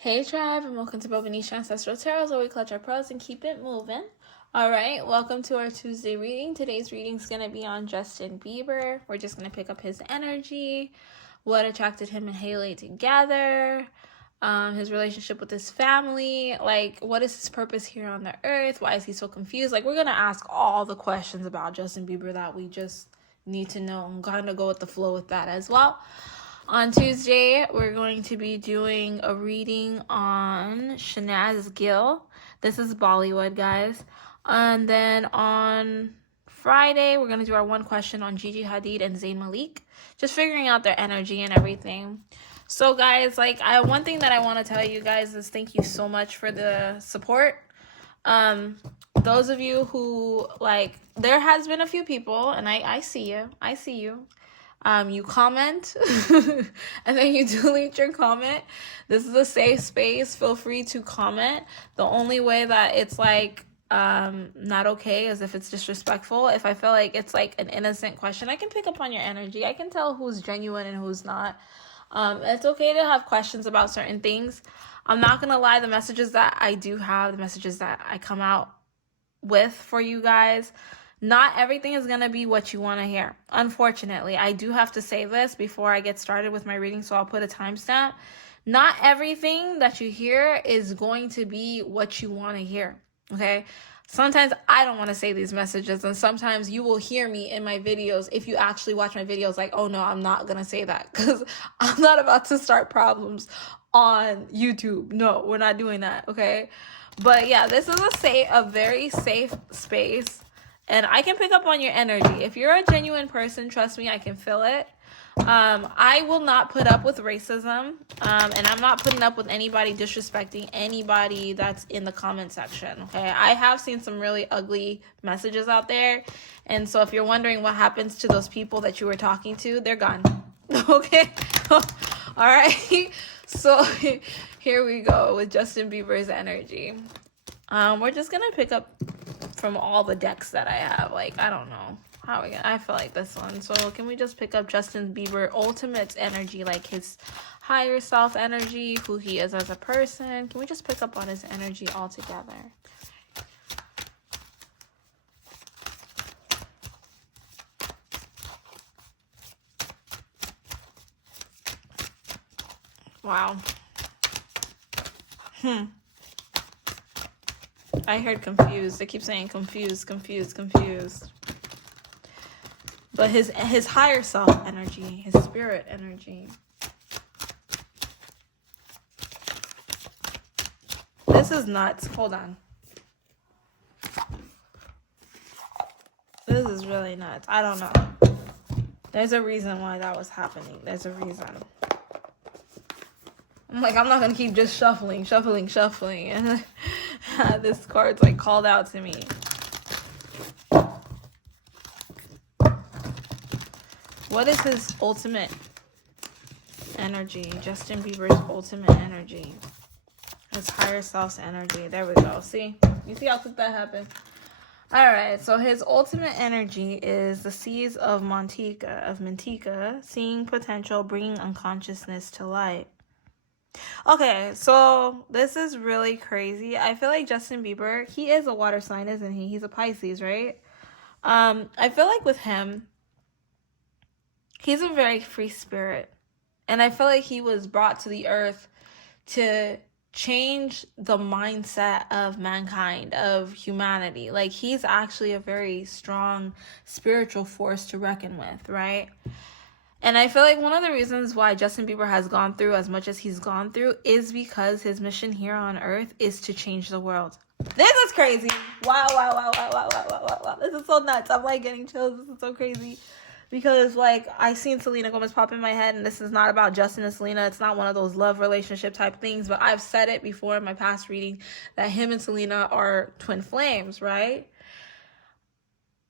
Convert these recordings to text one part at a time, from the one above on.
Hey tribe, and welcome to Bobo-Nesha Ancestral Tarot, where we clutch our pearls and keep it moving. Alright, welcome to our Tuesday reading. Today's reading is going to be on Justin Bieber. We're just going to pick up his energy, what attracted him and Haley together, his relationship with his family, like what is his purpose here on the earth, why is he so confused. Like, we're going to ask all the questions about Justin Bieber that we just need to know and kind of go with the flow with that as well. On Tuesday, we're going to be doing a reading on Shanaz Gill. This is Bollywood, guys. And then on Friday, we're going to do our one question on Gigi Hadid and Zayn Malik. Just figuring out their energy and everything. So, guys, one thing that I want to tell you guys is thank you so much for the support. Those of you who, there has been a few people, and I see you. I see you. You comment and then you delete your comment. This is a safe space. Feel free to comment. The only way that it's not okay is if it's disrespectful. If I feel like it's like an innocent question, I can pick up on your energy. I can tell who's genuine and who's not. It's okay to have questions about certain things. I'm not gonna lie, the messages that I do have, the messages that I come out with for you guys, not everything is going to be what you want to hear. Unfortunately, I do have to say this before I get started with my reading, so I'll put a timestamp. Not everything that you hear is going to be what you want to hear, okay? Sometimes I don't want to say these messages, and sometimes you will hear me in my videos, if you actually watch my videos, like, oh no, I'm not going to say that, because I'm not about to start problems on YouTube. No, we're not doing that, okay? But yeah, this is a very safe space. And I can pick up on your energy. If you're a genuine person, trust me, I can feel it. I will not put up with racism. And I'm not putting up with anybody disrespecting anybody that's in the comment section. Okay, I have seen some really ugly messages out there. And so if you're wondering what happens to those people that you were talking to, they're gone. Okay? All right. So here we go with Justin Bieber's energy. We're just going to pick up from all the decks that I have. I don't know how we I feel like this one. So can we just pick up Justin Bieber ultimate energy, like his higher self energy, who he is as a person? Can we just pick up on his energy altogether? Wow. I heard confused. They keep saying confused. But his higher self energy, his spirit energy. This is nuts. Hold on. This is really nuts. I don't know. There's a reason why that was happening. There's a reason. I'm not going to keep just shuffling. And this card's called out to me. What is his ultimate energy? Justin Bieber's ultimate energy. His higher self's energy. There we go. See? You see how quick that happened? Alright, so his ultimate energy is the seas of Mantika, seeing potential, bringing unconsciousness to light. Okay, so this is really crazy. I feel like Justin Bieber, he is a water sign, isn't he? He's a Pisces, right? I feel like with him, he's a very free spirit. And I feel like he was brought to the earth to change the mindset of mankind, of humanity. He's actually a very strong spiritual force to reckon with, right? And I feel like one of the reasons why Justin Bieber has gone through as much as he's gone through is because his mission here on earth is to change the world. This is crazy. Wow. This is so nuts. I'm getting chills. This is so crazy. Because I seen Selena Gomez pop in my head, and this is not about Justin and Selena. It's not one of those love relationship type things, but I've said it before in my past reading that him and Selena are twin flames, right?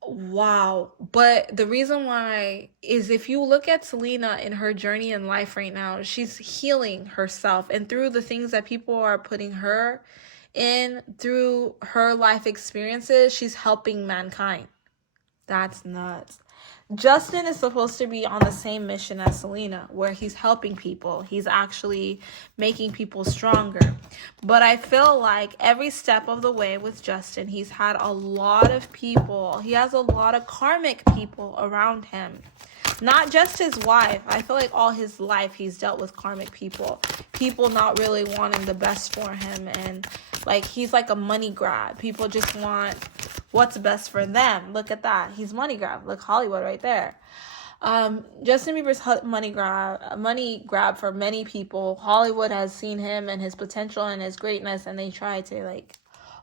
Wow. But the reason why is if you look at Selena in her journey in life right now, she's healing herself. And through the things that people are putting her in, through her life experiences, she's helping mankind. That's nuts. Justin is supposed to be on the same mission as Selena, where he's helping people. He's actually making people stronger. But I feel like every step of the way with Justin, he's had a lot of people. He has a lot of karmic people around him. Not just his wife. I feel like all his life he's dealt with karmic people. People not really wanting the best for him. And like he's like a money grab. People just want what's best for them. Look at that. He's money grab. Look, Hollywood right there. Justin Bieber's money grab for many people. Hollywood has seen him and his potential and his greatness, and they try to like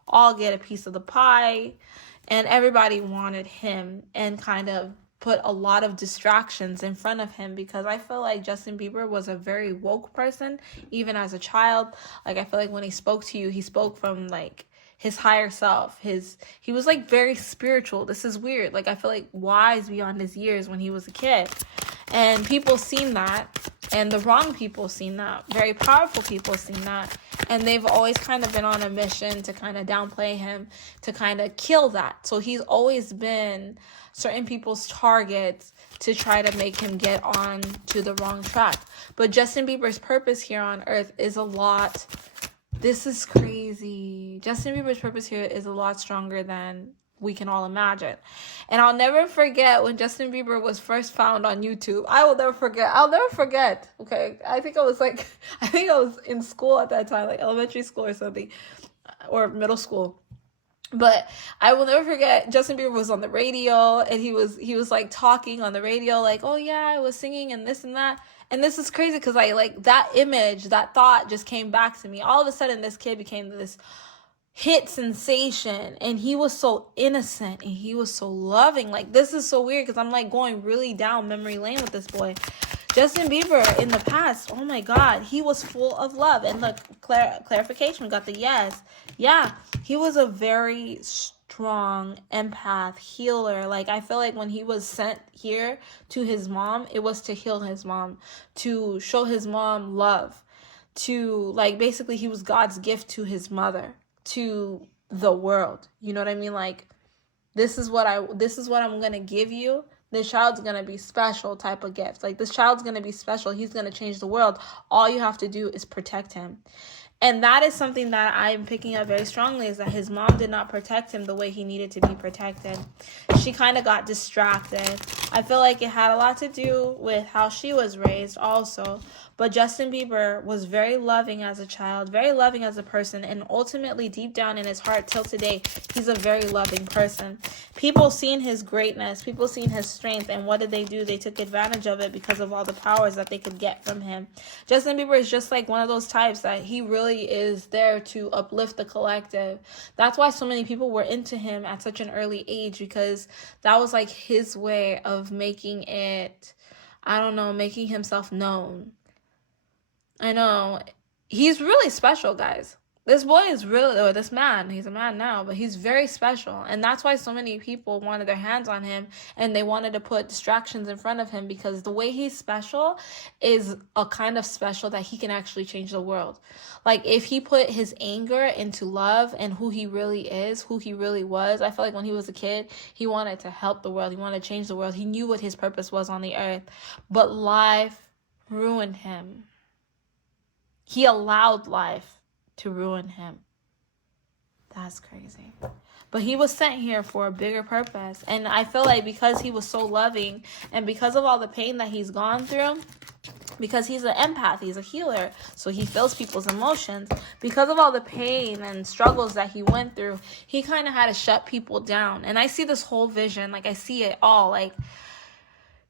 all get a piece of the pie. And everybody wanted him and kind of put a lot of distractions in front of him, because I feel like Justin Bieber was a very woke person, even as a child. Like, I feel like when he spoke to you, he spoke from like his higher self. He was like very spiritual. This is weird. Like, I feel like wise beyond his years when he was a kid. And people seen that, and the wrong people seen that. Very powerful people seen that. And they've always kind of been on a mission to kind of downplay him, to kind of kill that. So he's always been certain people's targets to try to make him get on to the wrong track. But Justin Bieber's purpose here on earth is a lot. This is crazy. Justin Bieber's purpose here is a lot stronger than we can all imagine. And I'll never forget when Justin Bieber was first found on YouTube. I'll never forget. Okay. I think I was in school at that time, like elementary school or something, or middle school. But I will never forget, Justin Bieber was on the radio, and he was like talking on the radio, like, oh yeah, I was singing and this and that. And this is crazy because I like that image, that thought just came back to me. All of a sudden, this kid became this hit sensation, and he was so innocent and he was so loving. Like, this is so weird because I'm like going really down memory lane with this boy. Justin Bieber in the past, oh my God, he was full of love. And look, clarification, we got the yes. Yeah, he was a very strong empath, healer. Like, I feel like when he was sent here to his mom, it was to heal his mom, to show his mom love, to like, basically he was God's gift to his mother, to the world. You know what I mean? Like, this is what I'm going to give you. This child's going to be special type of gift. Like, this child's going to be special. He's going to change the world. All you have to do is protect him. And that is something that I'm picking up very strongly, is that his mom did not protect him the way he needed to be protected. She kind of got distracted. I feel like it had a lot to do with how she was raised also. But Justin Bieber was very loving as a child, very loving as a person, and ultimately deep down in his heart till today, he's a very loving person. People seen his greatness, people seen his strength, and what did they do? They took advantage of it because of all the powers that they could get from him. Justin Bieber is just like one of those types that he really is there to uplift the collective. That's why so many people were into him at such an early age, because that was like his way of making it, making himself known. I know. He's really special, guys. This boy is really, or this man, he's a man now, but he's very special. And that's why so many people wanted their hands on him, and they wanted to put distractions in front of him, because the way he's special is a kind of special that he can actually change the world. Like, if he put his anger into love and who he really is, who he really was, I feel like when he was a kid, he wanted to help the world. He wanted to change the world. He knew what his purpose was on the earth. But life ruined him. He allowed life to ruin him. That's crazy. But he was sent here for a bigger purpose. And I feel like because he was so loving, and because of all the pain that he's gone through, because he's an empath, he's a healer, so he feels people's emotions. Because of all the pain and struggles that he went through, he kind of had to shut people down. And I see this whole vision, like I see it all, like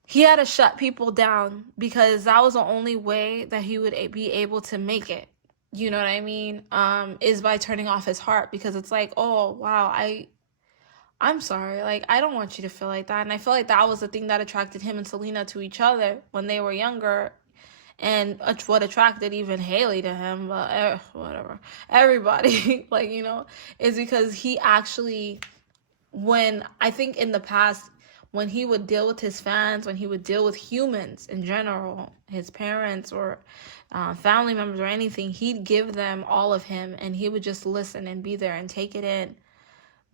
he had to shut people down, because that was the only way that he would be able to make it. You know what I mean? Is by turning off his heart, because it's like, oh, wow, I'm sorry. Like, I don't want you to feel like that. And I feel like that was the thing that attracted him and Selena to each other when they were younger, and what attracted even Haley to him, but whatever. Everybody, like, is because he actually, I think in the past, when he would deal with his fans, when he would deal with humans in general, his parents or family members or anything, he'd give them all of him, and he would just listen and be there and take it in.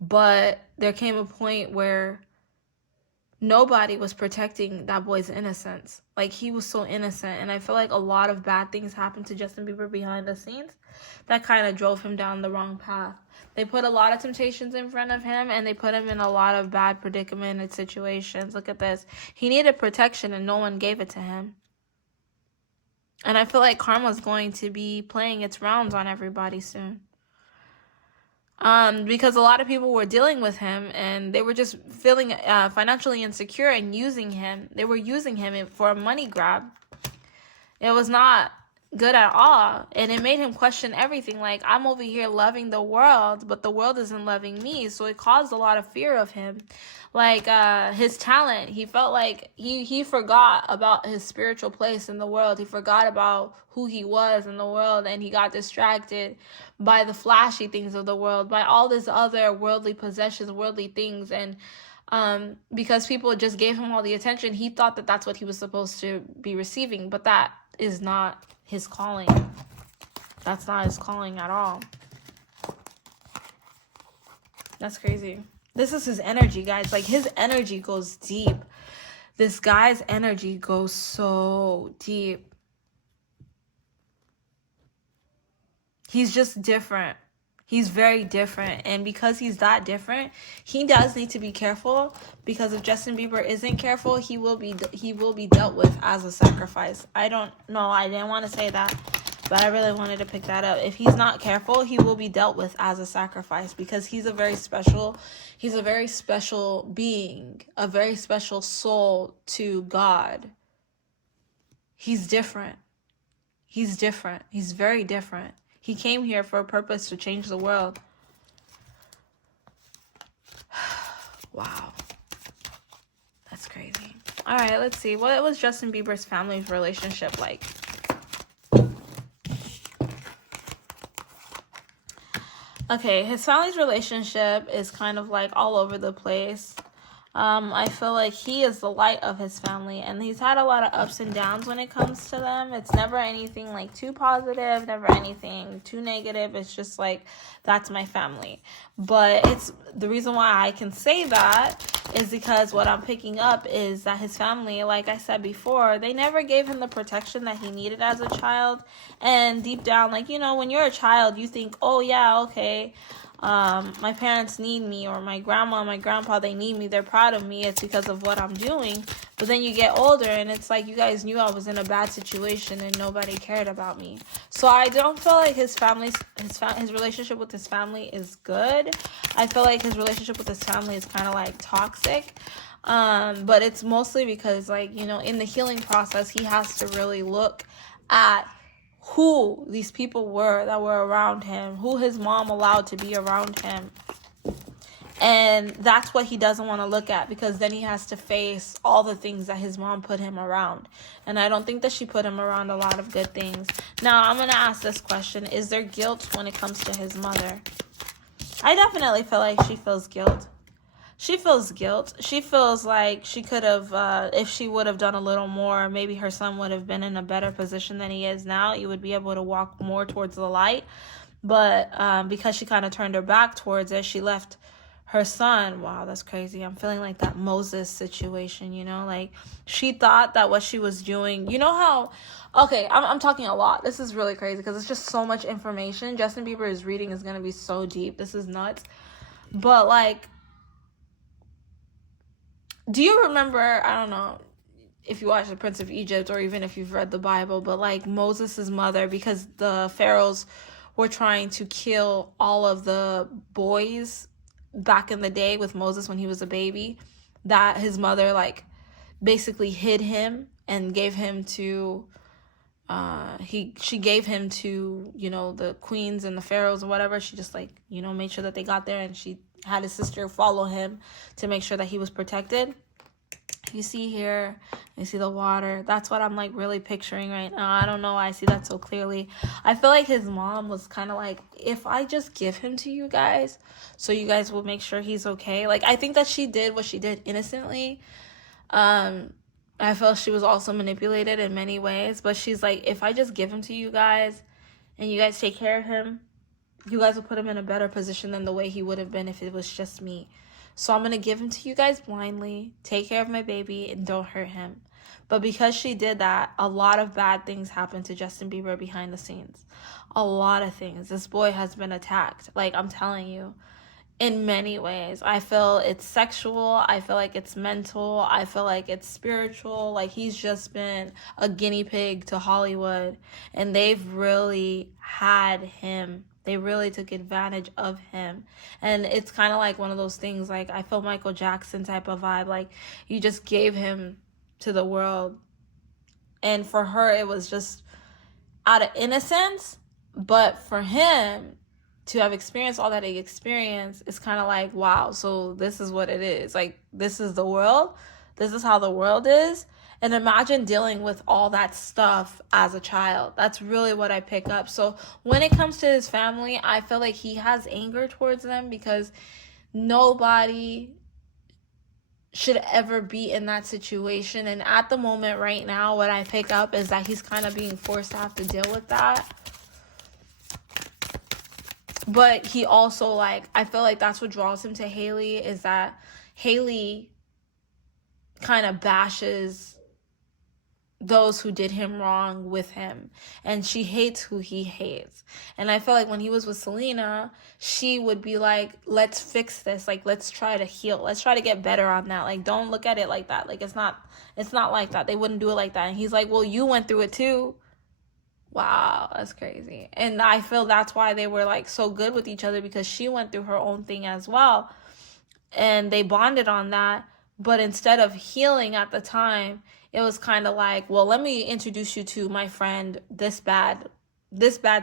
But there came a point where nobody was protecting that boy's innocence. Like, he was so innocent. And I feel like a lot of bad things happened to Justin Bieber behind the scenes that kind of drove him down the wrong path. They put a lot of temptations in front of him, and they put him in a lot of bad predicamented situations. Look at this. He needed protection, and no one gave it to him. And I feel like karma's going to be playing its rounds on everybody soon. Because a lot of people were dealing with him, and they were just feeling financially insecure and using him. They were using him for a money grab. It was not good at all, and it made him question everything. Like, I'm over here loving the world, but the world isn't loving me. So it caused a lot of fear of him. Like, his talent, he felt like he forgot about his spiritual place in the world. He forgot about who he was in the world, and he got distracted by the flashy things of the world, by all this other worldly possessions, worldly things. And because people just gave him all the attention, he thought that that's what he was supposed to be receiving, but that is not his calling. That's not his calling at all. That's crazy. This is his energy, guys. Like, his energy goes deep. This guy's energy goes so deep. He's just different. He's very different. And because he's that different, he does need to be careful, because if Justin Bieber isn't careful, he will be dealt with as a sacrifice. I don't know. I didn't want to say that, but I really wanted to pick that up. If he's not careful, he will be dealt with as a sacrifice, because he's a very special being, a very special soul to God. He's different. He's different. He's very different. He came here for a purpose to change the world. Wow. That's crazy. All right, let's see. What was Justin Bieber's family's relationship like? Okay, his family's relationship is kind of like all over the place. I feel like he is the light of his family, and he's had a lot of ups and downs when it comes to them. It's never anything like too positive, never anything too negative. It's just like, that's my family. But it's the reason why I can say that is because what I'm picking up is that his family, like I said before, they never gave him the protection that he needed as a child. And deep down, like, you know, when you're a child, you think, oh yeah, okay, my parents need me, or my grandma, my grandpa, they need me, they're proud of me, it's because of what I'm doing. But then you get older, and it's like, you guys knew I was in a bad situation and nobody cared about me. So I don't feel like his relationship with his family is good. I feel like his relationship with his family is kind of like toxic. But it's mostly because, like, you know, in the healing process, he has to really look at who these people were that were around him, who his mom allowed to be around him. And that's what he doesn't want to look at, because then he has to face all the things that his mom put him around. And I don't think that she put him around a lot of good things. Now, I'm going to ask this question. Is there guilt when it comes to his mother? I definitely feel like she feels guilt. She feels guilt. She feels like she could have, if she would have done a little more, maybe her son would have been in a better position than he is now. He would be able to walk more towards the light. But because she kind of turned her back towards it, she left her son. Wow, that's crazy. I'm feeling like that Moses situation, you know? Like, she thought that what she was doing, you know how... Okay, I'm talking a lot. This is really crazy because it's just so much information. Justin Bieber's reading is going to be so deep. This is nuts. But, like... Do you remember, I don't know if you watched The Prince of Egypt or even if you've read the Bible, but like Moses' mother, because the pharaohs were trying to kill all of the boys back in the day with Moses when he was a baby, that his mother like basically hid him and gave him to, she gave him to, you know, the queens and the pharaohs or whatever. She just like, you know, made sure that they got there, and she had his sister follow him to make sure that he was protected. You see here, you see the water. That's what I'm like really picturing right now. I don't know why I see that so clearly. I feel like his mom was kind of like, if I just give him to you guys, so you guys will make sure he's okay. Like, I think that she did what she did innocently. I feel she was also manipulated in many ways, but she's like, if I just give him to you guys and you guys take care of him, you guys will put him in a better position than the way he would have been if it was just me. So I'm going to give him to you guys blindly, take care of my baby, and don't hurt him. But because she did that, a lot of bad things happened to Justin Bieber behind the scenes. A lot of things. This boy has been attacked. Like, I'm telling you, in many ways. I feel it's sexual. I feel like it's mental. I feel like it's spiritual. Like, he's just been a guinea pig to Hollywood. And they've really had him. They really took advantage of him. And it's kind of like one of those things, like, I feel Michael Jackson type of vibe. Like, you just gave him to the world. And for her, it was just out of innocence. But for him to have experienced all that he experienced, it's kind of like, wow, so this is what it is. Like, this is the world. This is how the world is. And imagine dealing with all that stuff as a child. That's really what I pick up. So when it comes to his family, I feel like he has anger towards them because nobody should ever be in that situation. And at the moment right now, what I pick up is that he's kind of being forced to have to deal with that. But he also, like, I feel like that's what draws him to Haley, is that Haley kind of bashes those who did him wrong with him. And she hates who he hates. And I feel like when he was with Selena, she would be like, let's fix this. Like, let's try to heal. Let's try to get better on that. Like, don't look at it like that. Like, it's not like that. They wouldn't do it like that. And he's like, well, you went through it too. Wow, that's crazy. And I feel that's why they were, like, so good with each other, because she went through her own thing as well. And they bonded on that. But instead of healing at the time, it was kind of like, well, let me introduce you to my friend, this bad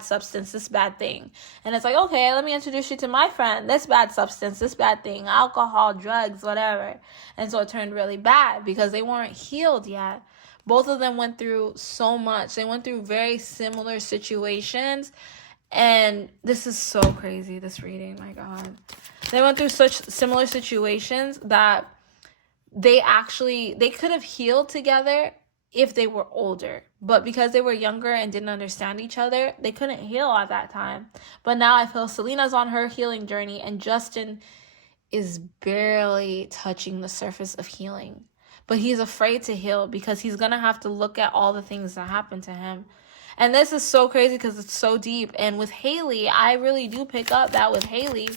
substance, this bad thing. And it's like, okay, let me introduce you to my friend, this bad substance, this bad thing, alcohol, drugs, whatever. And so it turned really bad because they weren't healed yet. Both of them went through so much. They went through very similar situations. And this is so crazy, this reading, my God. They went through such similar situations that they could have healed together if they were older. But because they were younger and didn't understand each other, they couldn't heal at that time. But now I feel Selena's on her healing journey, and Justin is barely touching the surface of healing. But he's afraid to heal because he's going to have to look at all the things that happened to him. And this is so crazy because it's so deep. And with Haley, I really do pick up that with Haley,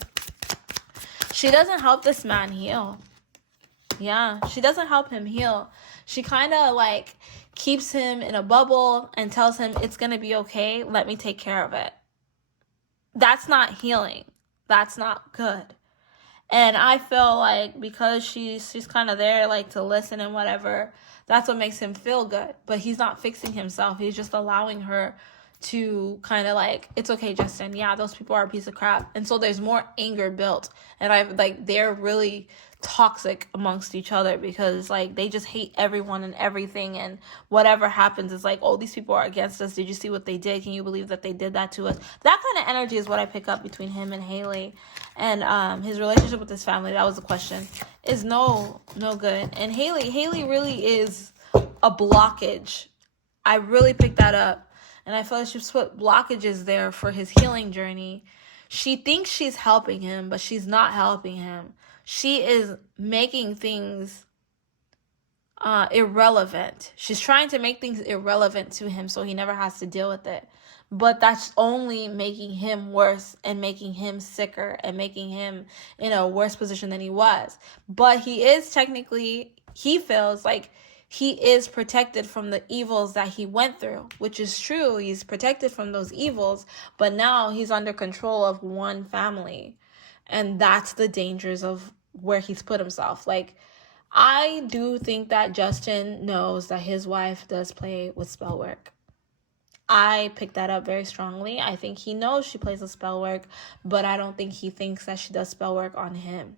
she doesn't help this man heal. Yeah, she doesn't help him heal. She kind of, like, keeps him in a bubble and tells him, it's going to be okay. Let me take care of it. That's not healing. That's not good. And I feel like because she's kind of there, like, to listen and whatever, that's what makes him feel good. But he's not fixing himself. He's just allowing her to kind of, like, it's okay, Justin. Yeah, those people are a piece of crap. And so there's more anger built. And they're really toxic amongst each other because, like, they just hate everyone and everything, and whatever happens is like, oh, these people are against us. Did you see what they did? Can you believe that they did that to us? That kind of energy is what I pick up between him and Haley. And his relationship with his family, that was the question, is no good. And Haley really is a blockage. I really picked that up. And I feel like she's put blockages there for his healing journey. She thinks she's helping him, but she's not helping him. She is making things irrelevant. She's trying to make things irrelevant to him so he never has to deal with it. But that's only making him worse and making him sicker and making him in a worse position than he was. But he is technically, he feels like he is protected from the evils that he went through, which is true. He's protected from those evils, but now he's under control of one family. And that's the dangers of where he's put himself. Like, I do think that Justin knows that his wife does play with spell work. I picked that up very strongly. I think he knows she plays with spell work, but I don't think he thinks that she does spell work on him.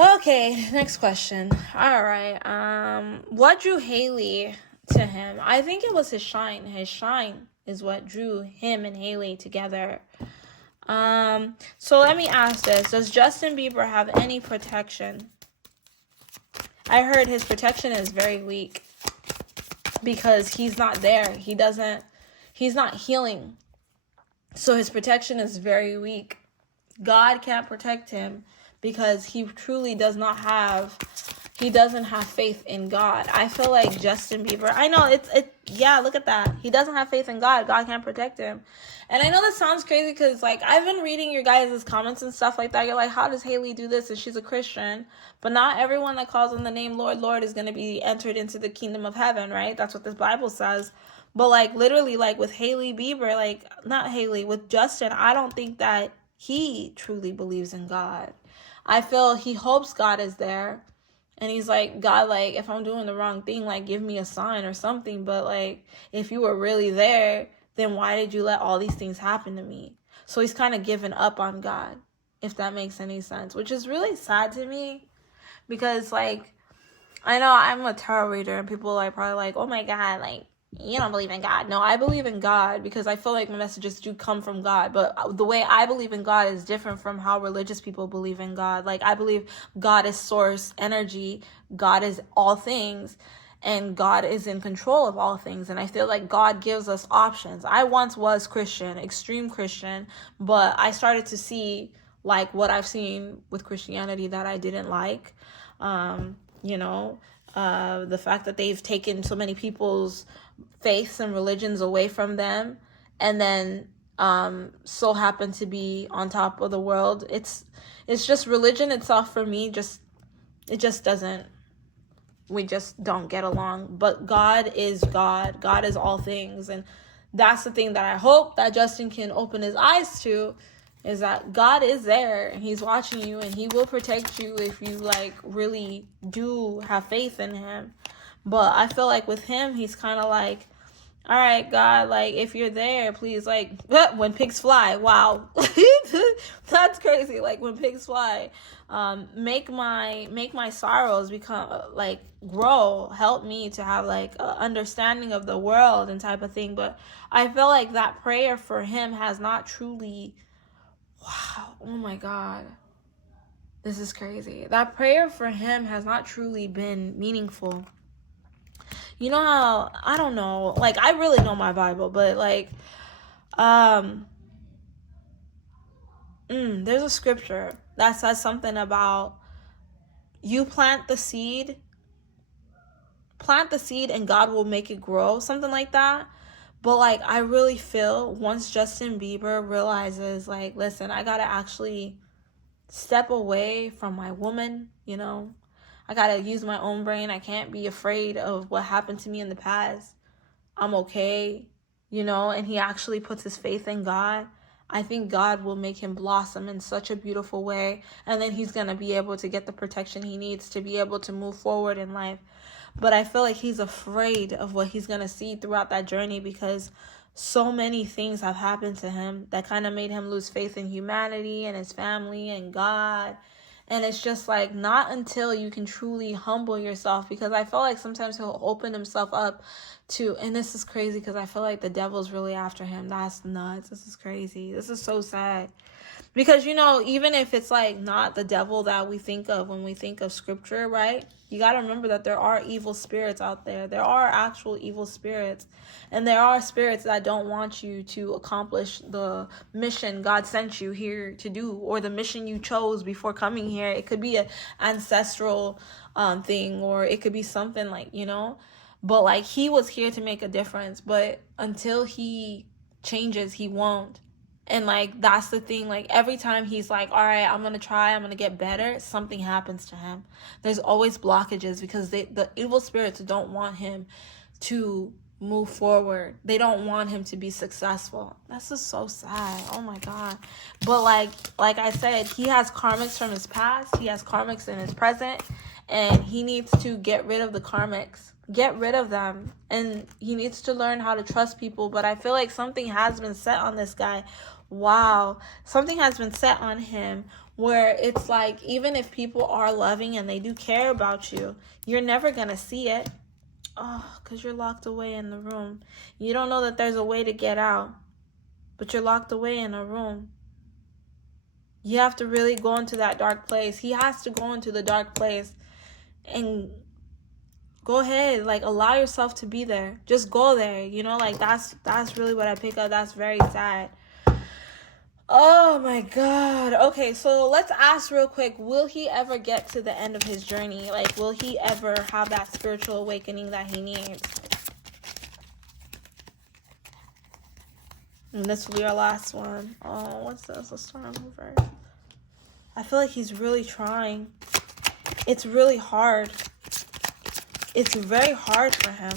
Okay, next question. All right. What drew Haley to him? I think it was his shine. His shine is what drew him and Haley together. So let me ask this. Does Justin Bieber have any protection? I heard his protection is very weak because he's not there. He's not healing. So his protection is very weak. God can't protect him because he truly doesn't have faith in God. I feel like Justin Bieber, I know yeah, look at that. He doesn't have faith in God. God can't protect him. And I know this sounds crazy because, like, I've been reading your guys' comments and stuff like that. You're like, how does Haley do this? And she's a Christian. But not everyone that calls on the name Lord, Lord is going to be entered into the kingdom of heaven, right? That's what this Bible says. But, like, literally, like, with Haley Bieber, like, not Haley, with Justin, I don't think that he truly believes in God. I feel he hopes God is there. And he's like, God, like, if I'm doing the wrong thing, like, give me a sign or something. But, like, if you were really there, then why did you let all these things happen to me? So he's kind of given up on God, if that makes any sense, which is really sad to me because, like, I know I'm a tarot reader and people like probably like, oh my God, like, you don't believe in God. No, I believe in God because I feel like my messages do come from God. But the way I believe in God is different from how religious people believe in God. Like, I believe God is source, energy. God is all things. And God is in control of all things. And I feel like God gives us options. I once was Christian, extreme Christian. But I started to see, like, what I've seen with Christianity that I didn't like. The fact that they've taken so many people's faiths and religions away from them and then so happen to be on top of the world. It's just religion itself for me, we just don't get along. But God is God. God is all things. And that's the thing that I hope that Justin can open his eyes to, is that God is there and he's watching you and he will protect you if you, like, really do have faith in him. But I feel like with him, he's kind of like, all right, God, like, if you're there, please, like, when pigs fly, wow. That's crazy. Like, when pigs fly, make my sorrows become, like, grow, help me to have, like, an understanding of the world and type of thing. But I feel like that prayer for him has not truly, wow, oh my God, this is crazy. That prayer for him has not truly been meaningful. You know how, I don't know, like, I really know my Bible, but, like, there's a scripture that says something about you plant the seed and God will make it grow, something like that. But, like, I really feel once Justin Bieber realizes, like, listen, I gotta actually step away from my woman, I gotta use my own brain. I can't be afraid of what happened to me in the past. I'm okay, and he actually puts his faith in God. I think God will make him blossom in such a beautiful way. And then he's gonna be able to get the protection he needs to be able to move forward in life. But I feel like he's afraid of what he's gonna see throughout that journey because so many things have happened to him that kind of made him lose faith in humanity and his family and God. And it's just like, not until you can truly humble yourself, because I feel like sometimes he'll open himself up to, and this is crazy because I feel like the devil's really after him. That's nuts. This is crazy. This is so sad. Because, even if it's like not the devil that we think of when we think of scripture, right? You got to remember that there are evil spirits out there. There are actual evil spirits. And there are spirits that don't want you to accomplish the mission God sent you here to do, or the mission you chose before coming here. It could be an ancestral thing, or it could be something like, But, like, he was here to make a difference. But until he changes, he won't. And, like, that's the thing. Like, every time he's like, all right, I'm going to try, I'm going to get better, something happens to him. There's always blockages because the evil spirits don't want him to move forward. They don't want him to be successful. That's just so sad. Oh, my God. But, like I said, he has karmics from his past. He has karmics in his present. And he needs to get rid of the karmics. Get rid of them. And he needs to learn how to trust people. But I feel like something has been set on this guy. Wow. Something has been set on him where it's like, even if people are loving and they do care about you, you're never going to see it. Oh, because you're locked away in the room. You don't know that there's a way to get out. But you're locked away in a room. You have to really go into that dark place. He has to go into the dark place. And go ahead, like, allow yourself to be there. Just go there, like, that's really what I pick up. That's very sad. Oh my God. Okay, so let's ask real quick, will he ever get to the end of his journey? Like, will he ever have that spiritual awakening that he needs? And this will be our last one. Oh, what's this? A storm over. I feel like he's really trying. It's really hard. It's very hard for him.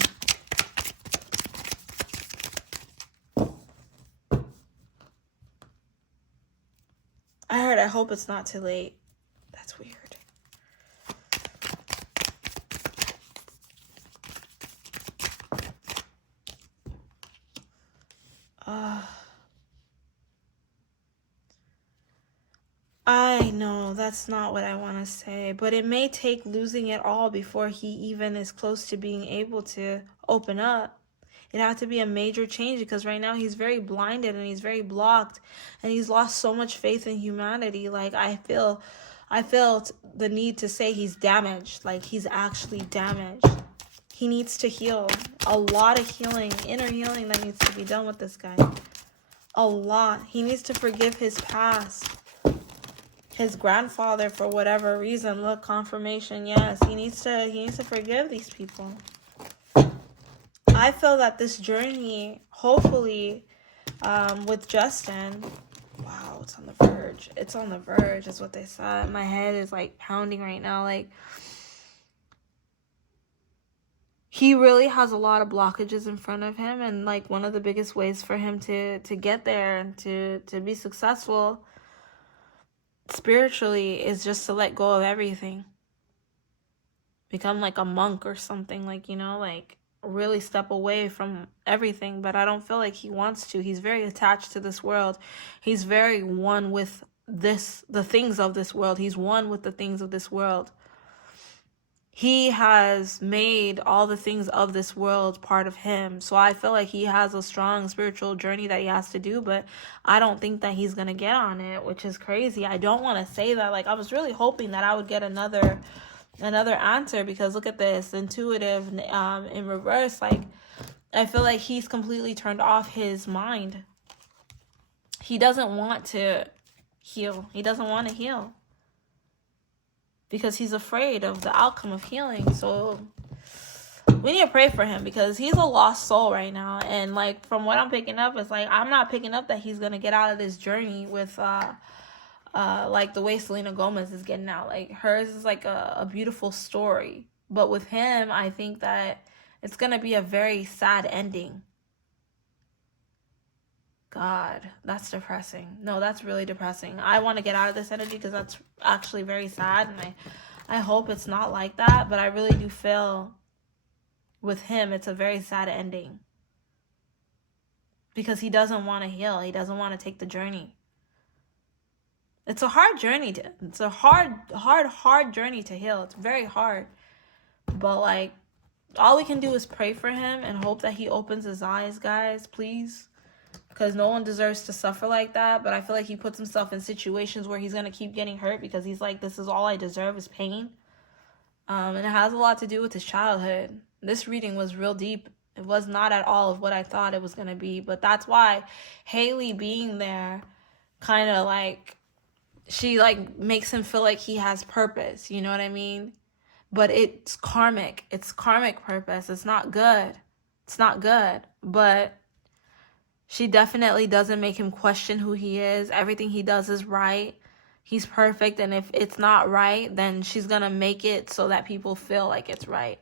I hope it's not too late. That's weird. I know that's not what I want to say, but it may take losing it all before he even is close to being able to open up. It had to be a major change because right now he's very blinded and he's very blocked and he's lost so much faith in humanity. Like I felt the need to say he's damaged. Like he's actually damaged. He needs to heal. A lot of healing, inner healing that needs to be done with this guy. A lot. He needs to forgive his past. His grandfather, for whatever reason. Look, confirmation. Yes, he needs to forgive these people. I feel that this journey, hopefully, with Justin, wow, it's on the verge. It's on the verge, is what they said. My head is like pounding right now. Like, he really has a lot of blockages in front of him, and like one of the biggest ways for him to get there and to be successful spiritually is just to let go of everything. Become like a monk or something, like, you know, like really step away from everything. But I don't feel like he wants to. He's very attached to this world. He's very one with the things of this world. He's one with the things of this world. He has made all the things of this world part of him. So I feel like he has a strong spiritual journey that he has to do, but I don't think that he's going to get on it, which is crazy. I don't want to say that. Like, I was really hoping that I would get another answer, because look at this, intuitive in reverse. Like, I feel like he's completely turned off his mind. He doesn't want to heal. He doesn't want to heal because he's afraid of the outcome of healing. So we need to pray for him because he's a lost soul right now. And like from what I'm picking up, it's like I'm not picking up that he's gonna get out of this journey with like the way Selena Gomez is getting out. Like hers is like a beautiful story, but with him, I think that it's gonna be a very sad ending. God, that's depressing. No, that's really depressing. I want to get out of this energy because that's actually very sad, and I hope it's not like that, but I really do feel with him it's a very sad ending because he doesn't want to heal. He doesn't want to take the journey. It's a hard journey. It's a hard journey to heal. It's very hard. But like, all we can do is pray for him and hope that he opens his eyes, guys, please. Because no one deserves to suffer like that. But I feel like he puts himself in situations where he's going to keep getting hurt because he's like, this is all I deserve is pain. And it has a lot to do with his childhood. This reading was real deep. It was not at all of what I thought it was going to be. But that's why Haley being there kind of like, she like makes him feel like he has purpose. You know what I mean? But it's karmic. It's karmic purpose. It's not good. It's not good. But she definitely doesn't make him question who he is. Everything he does is right. He's perfect. And if it's not right, then she's going to make it so that people feel like it's right.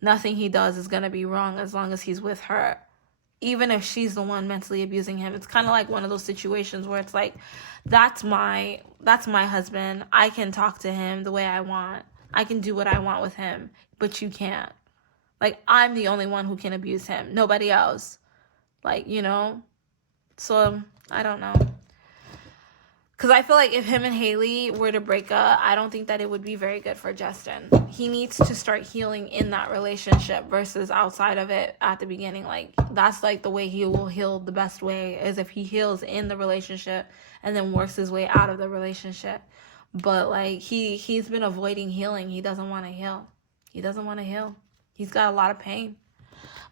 Nothing he does is going to be wrong as long as he's with her. Even if she's the one mentally abusing him. It's kind of like one of those situations where it's like, that's my husband. I can talk to him the way I want. I can do what I want with him. But you can't. Like, I'm the only one who can abuse him. Nobody else. Like, you know, so I don't know. Because I feel like if him and Haley were to break up, I don't think that it would be very good for Justin. He needs to start healing in that relationship versus outside of it at the beginning. Like, that's like the way he will heal the best way, is if he heals in the relationship and then works his way out of the relationship. But like, he's been avoiding healing. He doesn't want to heal. He doesn't want to heal. He's got a lot of pain.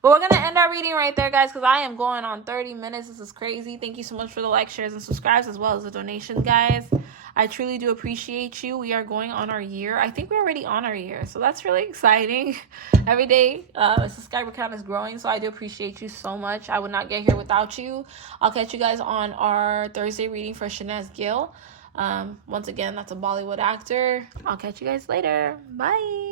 But we're going to end our reading right there, guys, because I am going on 30 minutes. This is crazy. Thank you so much for the likes, shares, and subscribes, as well as the donations, guys. I truly do appreciate you. We are going on our year. I think we're already on our year, so that's really exciting. Every day, subscriber count is growing, so I do appreciate you so much. I would not get here without you. I'll catch you guys on our Thursday reading for Shanaz Gill. Once again, that's a Bollywood actor. I'll catch you guys later. Bye.